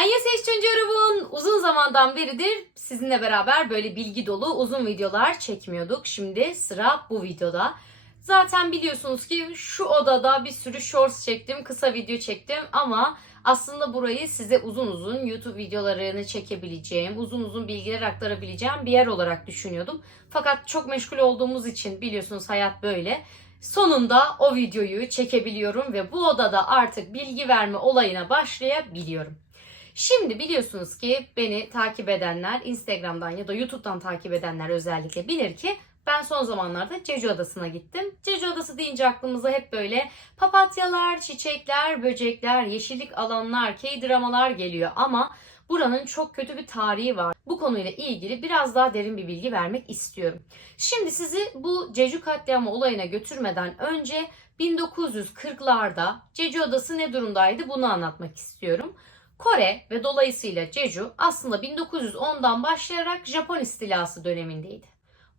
Annyeonghaseyo Chunjorubun uzun zamandan beridir sizinle beraber böyle bilgi dolu uzun videolar çekmiyorduk. Şimdi sıra bu videoda. Zaten biliyorsunuz ki şu odada bir sürü shorts çektim, kısa video çektim ama aslında burayı size uzun uzun YouTube videolarını çekebileceğim, uzun uzun bilgiler aktarabileceğim bir yer olarak düşünüyordum. Fakat çok meşgul olduğumuz için biliyorsunuz hayat böyle. Sonunda o videoyu çekebiliyorum ve bu odada artık bilgi verme olayına başlayabiliyorum. Şimdi biliyorsunuz ki beni takip edenler Instagram'dan ya da YouTube'dan takip edenler özellikle bilir ki ben son zamanlarda Cecu Adası'na gittim. Cecu Adası deyince aklımıza hep böyle papatyalar, çiçekler, böcekler, yeşillik alanlar, K-dramalar geliyor ama buranın çok kötü bir tarihi var. Bu konuyla ilgili biraz daha derin bir bilgi vermek istiyorum. Şimdi sizi bu Jeju katliamı olayına götürmeden önce 1940'larda Jeju Adası ne durumdaydı bunu anlatmak istiyorum. Kore ve dolayısıyla Jeju aslında 1910'dan başlayarak Japon istilası dönemindeydi.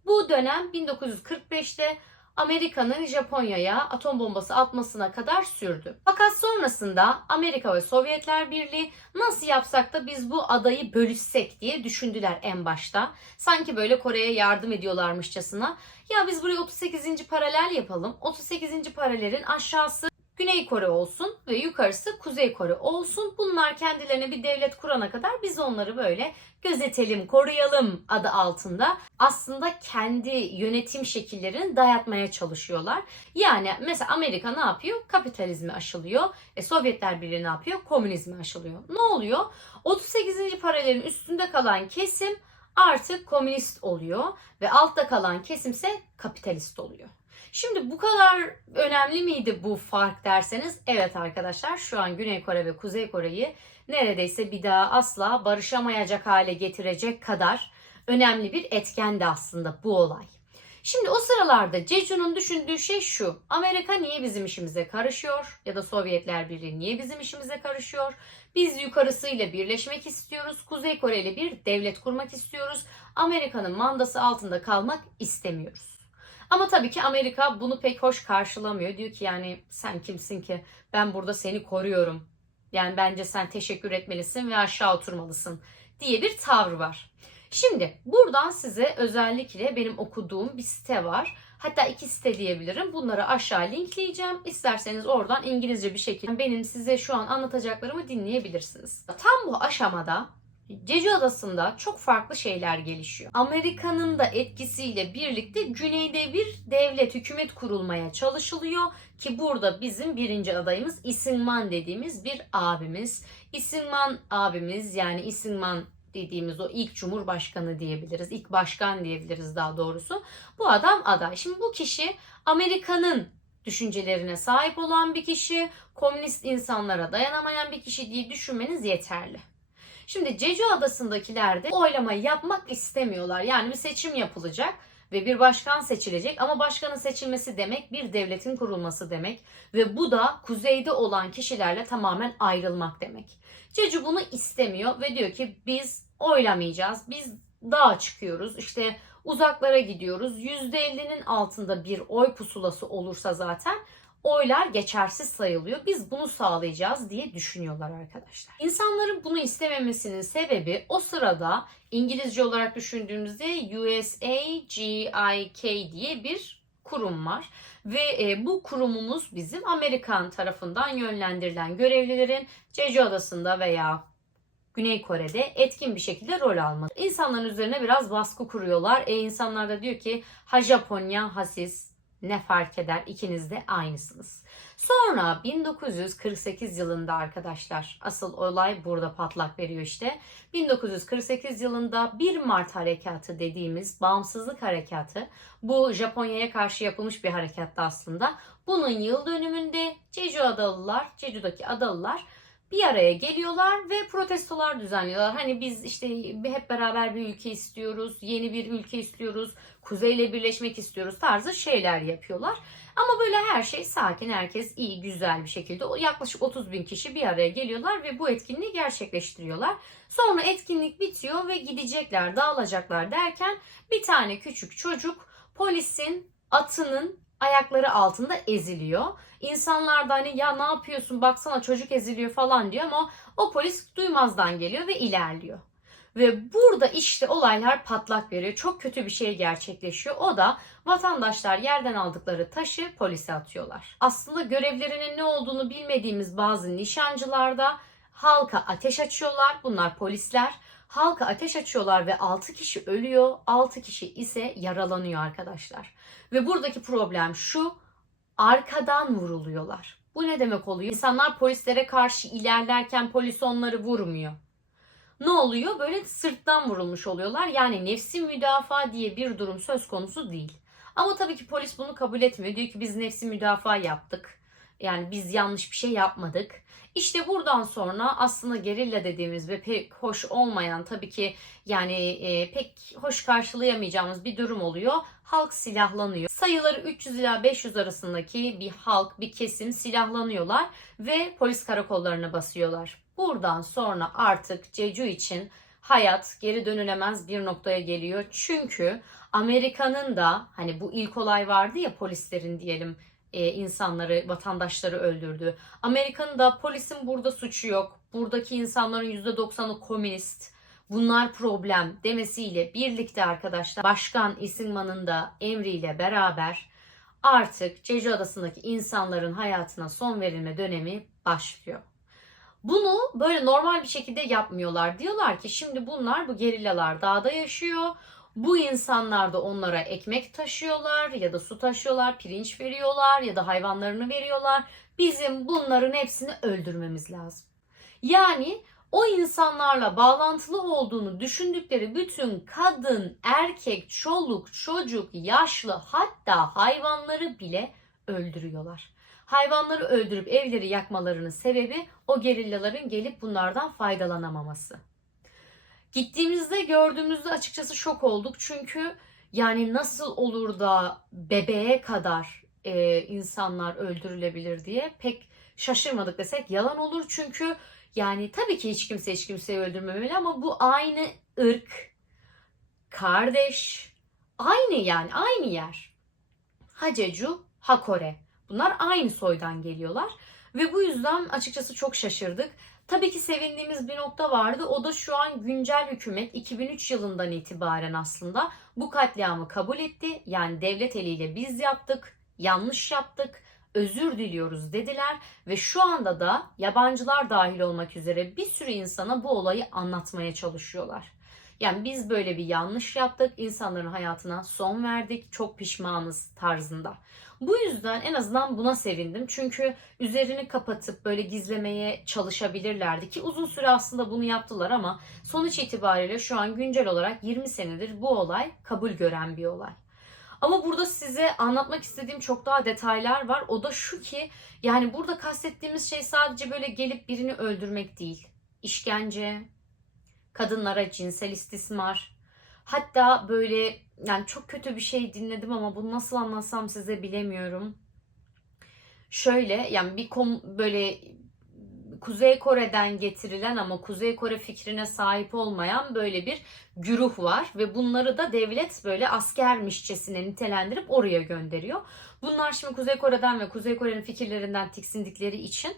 Bu dönem 1945'te Amerika'nın Japonya'ya atom bombası atmasına kadar sürdü. Fakat sonrasında Amerika ve Sovyetler Birliği nasıl yapsak da biz bu adayı bölüşsek diye düşündüler en başta. Sanki böyle Kore'ye yardım ediyorlarmışçasına. Ya biz buraya 38. paralel yapalım. 38. paralelin aşağısı Güney Kore olsun ve yukarısı Kuzey Kore olsun. Bunlar kendilerine bir devlet kurana kadar biz onları böyle gözetelim, koruyalım adı altında aslında kendi yönetim şekillerini dayatmaya çalışıyorlar. Yani mesela Amerika ne yapıyor? Kapitalizmi aşılıyor. E, Sovyetler Birliği ne yapıyor? Komünizmi aşılıyor. Ne oluyor? 38. paralelin üstünde kalan kesim artık komünist oluyor ve altta kalan kesimse kapitalist oluyor. Şimdi bu kadar önemli miydi bu fark derseniz evet arkadaşlar şu an Güney Kore ve Kuzey Kore'yi neredeyse bir daha asla barışamayacak hale getirecek kadar önemli bir etkendi aslında bu olay. Şimdi o sıralarda Jeju'nun düşündüğü şey şu. Amerika niye bizim işimize karışıyor? Ya da Sovyetler Birliği niye bizim işimize karışıyor? Biz yukarısıyla birleşmek istiyoruz. Kuzey Kore ile bir devlet kurmak istiyoruz. Amerika'nın mandası altında kalmak istemiyoruz. Ama tabii ki Amerika bunu pek hoş karşılamıyor. Diyor ki yani sen kimsin ki ben burada seni koruyorum. Yani bence sen teşekkür etmelisin ve aşağı oturmalısın diye bir tavır var. Şimdi buradan size özellikle benim okuduğum bir site var. Hatta iki site diyebilirim. Bunları aşağı linkleyeceğim. İsterseniz oradan İngilizce bir şekilde benim size şu an anlatacaklarımı dinleyebilirsiniz. Tam bu aşamada Jeju Adası'nda çok farklı şeyler gelişiyor. Amerika'nın da etkisiyle birlikte güneyde bir devlet, hükümet kurulmaya çalışılıyor ki burada bizim birinci adayımız Isinman dediğimiz bir abimiz. Isinman abimiz yani Isinman dediğimiz o ilk cumhurbaşkanı diyebiliriz. ilk başkan diyebiliriz daha doğrusu. Bu adam aday. Şimdi bu kişi Amerika'nın düşüncelerine sahip olan bir kişi, komünist insanlara dayanamayan bir kişi diye düşünmeniz yeterli. Şimdi Jeju Adası'ndakiler de oylamayı yapmak istemiyorlar. Yani bir seçim yapılacak ve bir başkan seçilecek ama başkanın seçilmesi demek bir devletin kurulması demek ve bu da kuzeyde olan kişilerle tamamen ayrılmak demek. Jeju bunu istemiyor ve diyor ki biz oylamayacağız. Biz dağa çıkıyoruz. İşte uzaklara gidiyoruz. %50'nin altında bir oy pusulası olursa zaten oylar geçersiz sayılıyor. Biz bunu sağlayacağız diye düşünüyorlar arkadaşlar. İnsanların bunu istememesinin sebebi o sırada İngilizce olarak düşündüğümüzde USAGIK diye bir kurum var. Ve e, bu kurumumuz bizim Amerikan tarafından yönlendirilen görevlilerin Jeju Adası'nda veya Güney Kore'de etkin bir şekilde rol alması. İnsanların üzerine biraz baskı kuruyorlar. E insanlar da diyor ki ha Japonya ha siz ne fark eder ikiniz de aynısınız. Sonra 1948 yılında arkadaşlar asıl olay burada patlak veriyor işte. 1948 yılında 1 Mart harekatı dediğimiz bağımsızlık harekatı bu Japonya'ya karşı yapılmış bir harekattı aslında. Bunun yıl dönümünde Jeju Adalılar, Jeju'daki Adalılar bir araya geliyorlar ve protestolar düzenliyorlar. Hani biz işte hep beraber bir ülke istiyoruz, yeni bir ülke istiyoruz, kuzeyle birleşmek istiyoruz tarzı şeyler yapıyorlar. Ama böyle her şey sakin, herkes iyi, güzel bir şekilde yaklaşık 30 bin kişi bir araya geliyorlar ve bu etkinliği gerçekleştiriyorlar. Sonra etkinlik bitiyor ve gidecekler, dağılacaklar derken bir tane küçük çocuk polisin atının ayakları altında eziliyor. İnsanlar da hani ya ne yapıyorsun baksana çocuk eziliyor falan diyor ama o polis duymazdan geliyor ve ilerliyor. Ve burada işte olaylar patlak veriyor. Çok kötü bir şey gerçekleşiyor. O da vatandaşlar yerden aldıkları taşı polise atıyorlar. Aslında görevlerinin ne olduğunu bilmediğimiz bazı nişancılar da halka ateş açıyorlar. Bunlar polisler. Halka ateş açıyorlar ve 6 kişi ölüyor. 6 kişi ise yaralanıyor arkadaşlar. Ve buradaki problem şu. Arkadan vuruluyorlar. Bu ne demek oluyor? İnsanlar polislere karşı ilerlerken polis onları vurmuyor ne oluyor? Böyle sırttan vurulmuş oluyorlar. Yani nefsi müdafaa diye bir durum söz konusu değil. Ama tabii ki polis bunu kabul etmiyor. Diyor ki biz nefsi müdafaa yaptık. Yani biz yanlış bir şey yapmadık. İşte buradan sonra aslında gerilla dediğimiz ve pek hoş olmayan tabii ki yani e, pek hoş karşılayamayacağımız bir durum oluyor. Halk silahlanıyor. Sayıları 300 ila 500 arasındaki bir halk, bir kesim silahlanıyorlar ve polis karakollarına basıyorlar. Buradan sonra artık Jeju için hayat geri dönülemez bir noktaya geliyor. Çünkü Amerika'nın da hani bu ilk olay vardı ya polislerin diyelim e, insanları, vatandaşları öldürdü. Amerika'nın da polisin burada suçu yok. Buradaki insanların %90'ı komünist. Bunlar problem demesiyle birlikte arkadaşlar Başkan Isingman'ın da emriyle beraber artık Jeju Adası'ndaki insanların hayatına son verilme dönemi başlıyor. Bunu böyle normal bir şekilde yapmıyorlar. Diyorlar ki şimdi bunlar bu gerillalar dağda yaşıyor. Bu insanlar da onlara ekmek taşıyorlar ya da su taşıyorlar, pirinç veriyorlar ya da hayvanlarını veriyorlar. Bizim bunların hepsini öldürmemiz lazım. Yani o insanlarla bağlantılı olduğunu düşündükleri bütün kadın, erkek, çoluk, çocuk, yaşlı hatta hayvanları bile öldürüyorlar. Hayvanları öldürüp evleri yakmalarının sebebi o gerillaların gelip bunlardan faydalanamaması. Gittiğimizde gördüğümüzde açıkçası şok olduk. Çünkü yani nasıl olur da bebeğe kadar e, insanlar öldürülebilir diye pek şaşırmadık desek yalan olur. Çünkü yani tabii ki hiç kimse hiç kimseyi öldürmemeli ama bu aynı ırk, kardeş, aynı yani aynı yer. Hacecu, Hakore. Bunlar aynı soydan geliyorlar. Ve bu yüzden açıkçası çok şaşırdık. Tabii ki sevindiğimiz bir nokta vardı. O da şu an güncel hükümet 2003 yılından itibaren aslında bu katliamı kabul etti. Yani devlet eliyle biz yaptık, yanlış yaptık, özür diliyoruz dediler. Ve şu anda da yabancılar dahil olmak üzere bir sürü insana bu olayı anlatmaya çalışıyorlar. Yani biz böyle bir yanlış yaptık, insanların hayatına son verdik, çok pişmanız tarzında. Bu yüzden en azından buna sevindim. Çünkü üzerini kapatıp böyle gizlemeye çalışabilirlerdi ki uzun süre aslında bunu yaptılar ama sonuç itibariyle şu an güncel olarak 20 senedir bu olay kabul gören bir olay. Ama burada size anlatmak istediğim çok daha detaylar var. O da şu ki yani burada kastettiğimiz şey sadece böyle gelip birini öldürmek değil. İşkence, kadınlara cinsel istismar, hatta böyle yani çok kötü bir şey dinledim ama bunu nasıl anlatsam size bilemiyorum. Şöyle yani bir kom böyle Kuzey Kore'den getirilen ama Kuzey Kore fikrine sahip olmayan böyle bir güruh var ve bunları da devlet böyle askermişçesine nitelendirip oraya gönderiyor. Bunlar şimdi Kuzey Kore'den ve Kuzey Kore'nin fikirlerinden tiksindikleri için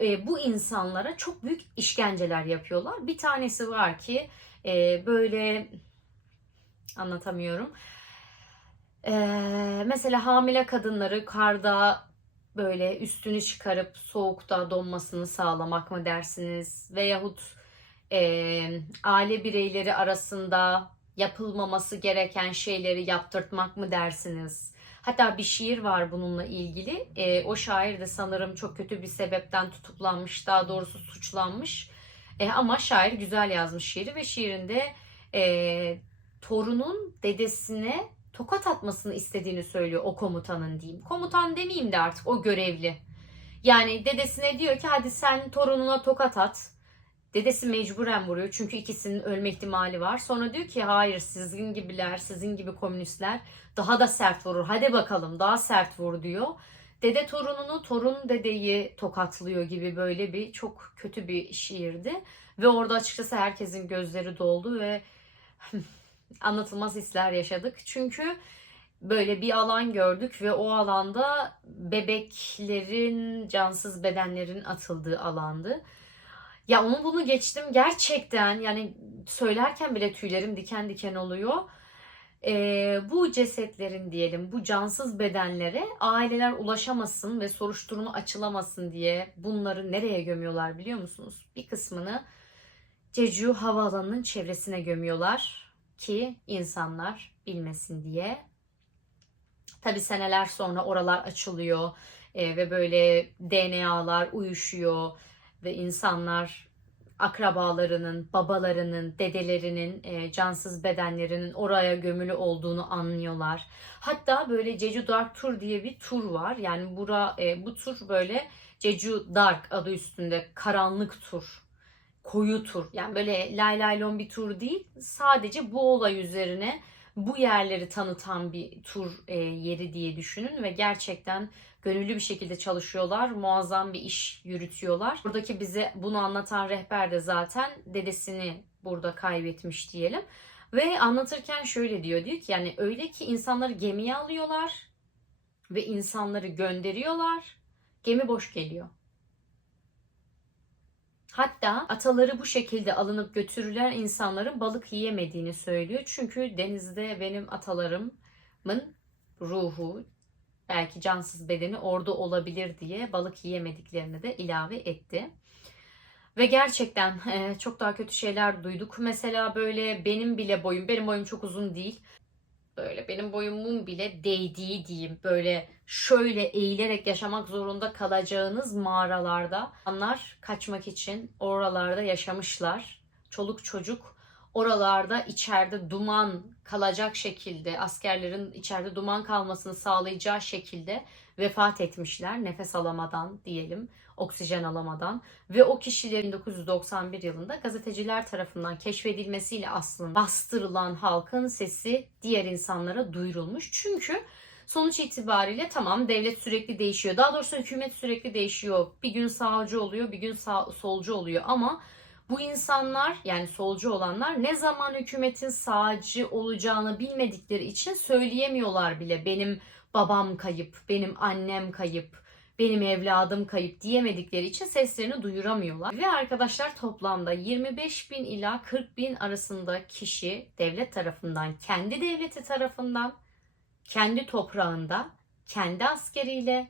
e, bu insanlara çok büyük işkenceler yapıyorlar. Bir tanesi var ki e, böyle anlatamıyorum. E, mesela hamile kadınları karda böyle üstünü çıkarıp soğukta donmasını sağlamak mı dersiniz? Veyahut e, aile bireyleri arasında yapılmaması gereken şeyleri yaptırtmak mı dersiniz? Hatta bir şiir var bununla ilgili. E, o şair de sanırım çok kötü bir sebepten tutuklanmış, daha doğrusu suçlanmış. E, ama şair güzel yazmış şiiri ve şiirinde e, torunun dedesine tokat atmasını istediğini söylüyor o komutanın diyeyim. Komutan demeyeyim de artık o görevli. Yani dedesine diyor ki hadi sen torununa tokat at. Dedesi mecburen vuruyor çünkü ikisinin ölme ihtimali var. Sonra diyor ki hayır sizin gibiler, sizin gibi komünistler daha da sert vurur. Hadi bakalım daha sert vur diyor. Dede torununu, torun dedeyi tokatlıyor gibi böyle bir çok kötü bir şiirdi. Ve orada açıkçası herkesin gözleri doldu ve anlatılmaz hisler yaşadık. Çünkü böyle bir alan gördük ve o alanda bebeklerin, cansız bedenlerin atıldığı alandı. Ya onu bunu geçtim gerçekten yani söylerken bile tüylerim diken diken oluyor. Ee, bu cesetlerin diyelim bu cansız bedenlere aileler ulaşamasın ve soruşturma açılamasın diye bunları nereye gömüyorlar biliyor musunuz? Bir kısmını Jeju Havaalanı'nın çevresine gömüyorlar ki insanlar bilmesin diye. Tabi seneler sonra oralar açılıyor e, ve böyle DNA'lar uyuşuyor ve insanlar akrabalarının, babalarının, dedelerinin, e, cansız bedenlerinin oraya gömülü olduğunu anlıyorlar. Hatta böyle Jeju Dark Tour diye bir tur var. Yani bura e, bu tur böyle Jeju Dark adı üstünde karanlık tur, koyu tur. Yani böyle lay lay lon bir tur değil. Sadece bu olay üzerine bu yerleri tanıtan bir tur e, yeri diye düşünün ve gerçekten gönüllü bir şekilde çalışıyorlar. Muazzam bir iş yürütüyorlar. Buradaki bize bunu anlatan rehber de zaten dedesini burada kaybetmiş diyelim. Ve anlatırken şöyle diyor. Diyor ki yani öyle ki insanları gemiye alıyorlar ve insanları gönderiyorlar. Gemi boş geliyor. Hatta ataları bu şekilde alınıp götürülen insanların balık yiyemediğini söylüyor. Çünkü denizde benim atalarımın ruhu, belki cansız bedeni orada olabilir diye balık yiyemediklerini de ilave etti. Ve gerçekten e, çok daha kötü şeyler duyduk. Mesela böyle benim bile boyum, benim boyum çok uzun değil. Böyle benim boyumun bile değdiği diyeyim. Böyle şöyle eğilerek yaşamak zorunda kalacağınız mağaralarda onlar kaçmak için oralarda yaşamışlar. Çoluk çocuk oralarda içeride duman kalacak şekilde askerlerin içeride duman kalmasını sağlayacağı şekilde vefat etmişler nefes alamadan diyelim oksijen alamadan ve o kişilerin 1991 yılında gazeteciler tarafından keşfedilmesiyle aslında bastırılan halkın sesi diğer insanlara duyurulmuş. Çünkü sonuç itibariyle tamam devlet sürekli değişiyor. Daha doğrusu hükümet sürekli değişiyor. Bir gün sağcı oluyor, bir gün sağ, solcu oluyor ama bu insanlar yani solcu olanlar ne zaman hükümetin sağcı olacağını bilmedikleri için söyleyemiyorlar bile. Benim babam kayıp, benim annem kayıp, benim evladım kayıp diyemedikleri için seslerini duyuramıyorlar. Ve arkadaşlar toplamda 25 bin ila 40 bin arasında kişi devlet tarafından, kendi devleti tarafından, kendi toprağında, kendi askeriyle,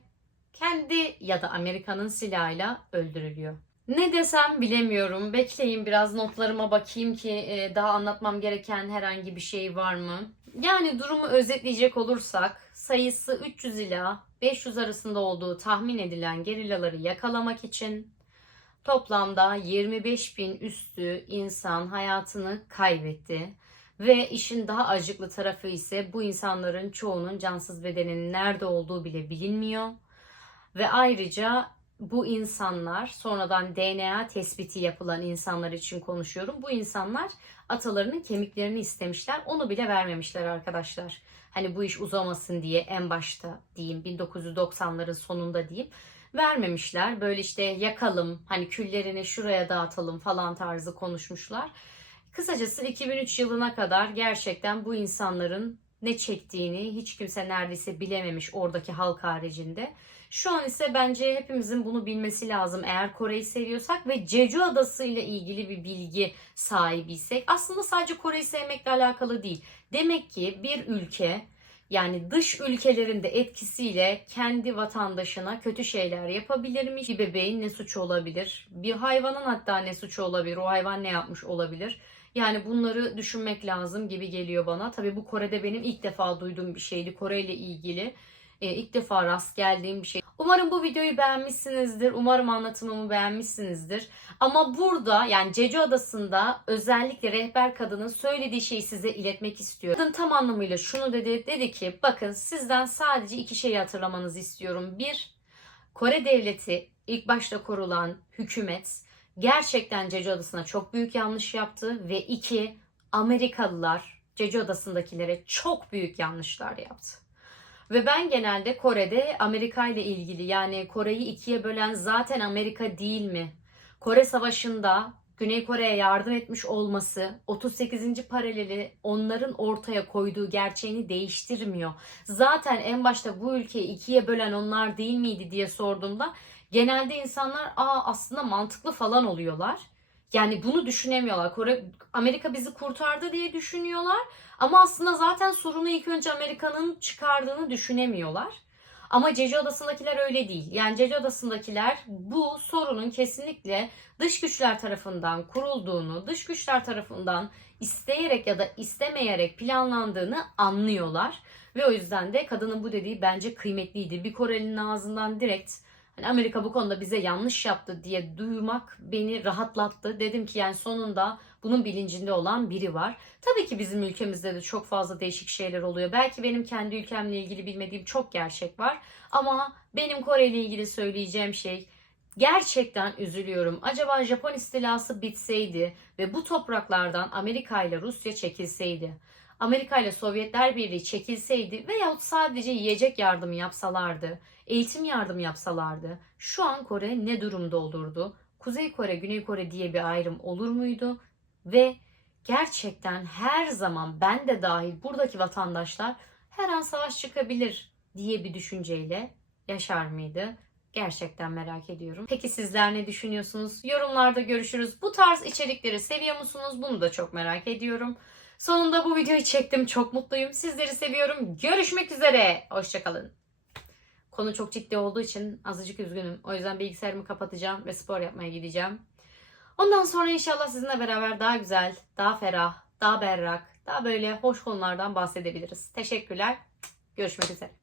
kendi ya da Amerika'nın silahıyla öldürülüyor. Ne desem bilemiyorum. Bekleyin biraz notlarıma bakayım ki e, daha anlatmam gereken herhangi bir şey var mı? Yani durumu özetleyecek olursak sayısı 300 ila 500 arasında olduğu tahmin edilen gerillaları yakalamak için toplamda 25 bin üstü insan hayatını kaybetti. Ve işin daha acıklı tarafı ise bu insanların çoğunun cansız bedeninin nerede olduğu bile bilinmiyor. Ve ayrıca bu insanlar sonradan DNA tespiti yapılan insanlar için konuşuyorum. Bu insanlar atalarının kemiklerini istemişler. Onu bile vermemişler arkadaşlar. Hani bu iş uzamasın diye en başta diyeyim 1990'ların sonunda diyeyim vermemişler. Böyle işte yakalım hani küllerini şuraya dağıtalım falan tarzı konuşmuşlar. Kısacası 2003 yılına kadar gerçekten bu insanların ne çektiğini hiç kimse neredeyse bilememiş oradaki halk haricinde. Şu an ise bence hepimizin bunu bilmesi lazım. Eğer Kore'yi seviyorsak ve Jeju Adası ile ilgili bir bilgi sahibiysek aslında sadece Kore'yi sevmekle alakalı değil. Demek ki bir ülke yani dış ülkelerin de etkisiyle kendi vatandaşına kötü şeyler yapabilirmiş. Bir bebeğin ne suçu olabilir? Bir hayvanın hatta ne suçu olabilir? O hayvan ne yapmış olabilir? Yani bunları düşünmek lazım gibi geliyor bana. Tabii bu Kore'de benim ilk defa duyduğum bir şeydi. Kore ile ilgili e, ilk defa rast geldiğim bir şey. Umarım bu videoyu beğenmişsinizdir. Umarım anlatımımı beğenmişsinizdir. Ama burada yani Jeju Adası'nda özellikle rehber kadının söylediği şeyi size iletmek istiyorum. Kadın tam anlamıyla şunu dedi. Dedi ki bakın sizden sadece iki şeyi hatırlamanızı istiyorum. Bir, Kore Devleti ilk başta kurulan hükümet gerçekten Jeju Adası'na çok büyük yanlış yaptı. Ve iki, Amerikalılar Jeju Adası'ndakilere çok büyük yanlışlar yaptı. Ve ben genelde Kore'de Amerika ile ilgili yani Kore'yi ikiye bölen zaten Amerika değil mi? Kore Savaşı'nda Güney Kore'ye yardım etmiş olması 38. paraleli onların ortaya koyduğu gerçeğini değiştirmiyor. Zaten en başta bu ülkeyi ikiye bölen onlar değil miydi diye sorduğumda genelde insanlar aa aslında mantıklı falan oluyorlar. Yani bunu düşünemiyorlar. Kore Amerika bizi kurtardı diye düşünüyorlar. Ama aslında zaten sorunu ilk önce Amerika'nın çıkardığını düşünemiyorlar. Ama Ceci Adası'ndakiler öyle değil. Yani Ceci Adası'ndakiler bu sorunun kesinlikle dış güçler tarafından kurulduğunu, dış güçler tarafından isteyerek ya da istemeyerek planlandığını anlıyorlar. Ve o yüzden de kadının bu dediği bence kıymetliydi. Bir Koreli'nin ağzından direkt hani Amerika bu konuda bize yanlış yaptı diye duymak beni rahatlattı. Dedim ki yani sonunda bunun bilincinde olan biri var. Tabii ki bizim ülkemizde de çok fazla değişik şeyler oluyor. Belki benim kendi ülkemle ilgili bilmediğim çok gerçek var. Ama benim Kore ile ilgili söyleyeceğim şey gerçekten üzülüyorum. Acaba Japon istilası bitseydi ve bu topraklardan Amerika ile Rusya çekilseydi, Amerika ile Sovyetler Birliği çekilseydi veyahut sadece yiyecek yardımı yapsalardı, eğitim yardımı yapsalardı, şu an Kore ne durumda olurdu? Kuzey Kore, Güney Kore diye bir ayrım olur muydu? Ve gerçekten her zaman ben de dahil buradaki vatandaşlar her an savaş çıkabilir diye bir düşünceyle yaşar mıydı? Gerçekten merak ediyorum. Peki sizler ne düşünüyorsunuz? Yorumlarda görüşürüz. Bu tarz içerikleri seviyor musunuz? Bunu da çok merak ediyorum. Sonunda bu videoyu çektim. Çok mutluyum. Sizleri seviyorum. Görüşmek üzere. Hoşçakalın. Konu çok ciddi olduğu için azıcık üzgünüm. O yüzden bilgisayarımı kapatacağım ve spor yapmaya gideceğim. Ondan sonra inşallah sizinle beraber daha güzel, daha ferah, daha berrak, daha böyle hoş konulardan bahsedebiliriz. Teşekkürler. Görüşmek üzere.